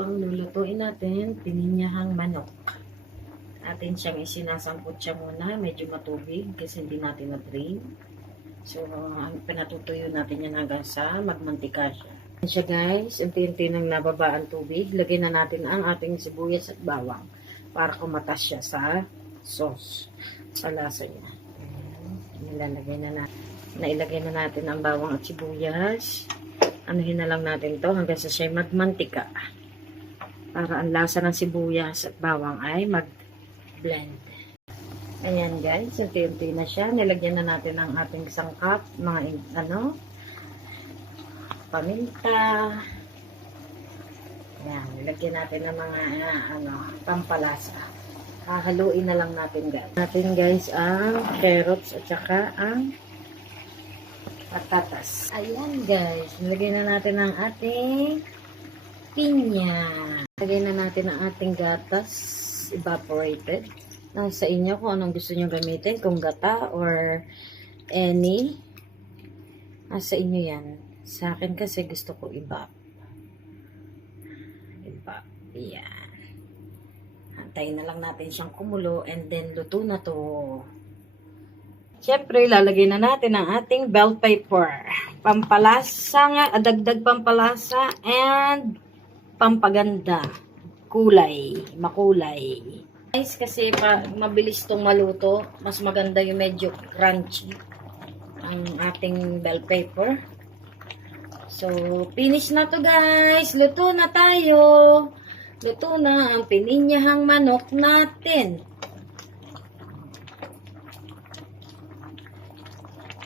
ang lulutuin natin, pininyahang manok. Atin siyang isinasampot siya muna, medyo matubig kasi hindi natin na-drain. So, pinatutuyo natin yan hanggang sa magmantika siya. Yan siya guys, unti-unti nang nababa ang tubig. Lagyan na natin ang ating sibuyas at bawang para kumatas siya sa sauce, sa lasa niya. Nilalagay na natin. Nailagay na natin ang bawang at sibuyas. Anuhin na lang natin to hanggang sa siya magmantika. Para ang lasa ng sibuyas at bawang ay mag-blend. Ayan guys, unti-unti na siya. Nilagyan na natin ang ating sangkap, mga paminta. Ayan, nilagyan natin ng mga pampalasa. Hahaluin na lang natin guys. Ang carrots at saka ang patatas. Ayan guys, nilagyan na natin ang ating pinya. Nilagyan na natin ang ating gatas, evaporated. Nasa inyo kung anong gusto nyo gamitin, kung gata or any. Nasa inyo yan. Sa akin kasi gusto ko evap. Yan. Antayin na lang natin siyang kumulo and then luto na to. Siyempre, lalagay na natin ang ating bell pepper. Pampalasa nga, dagdag pampalasa and pampaganda. Makulay. Guys, kasi mabilis tong maluto, mas maganda yung medyo crunchy ang ating bell pepper. So, finish na to guys. Luto na tayo. Luto na ang pininyahang manok natin.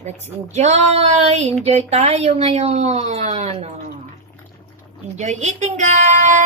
Let's enjoy! Enjoy tayo ngayon. Enjoy eating guys!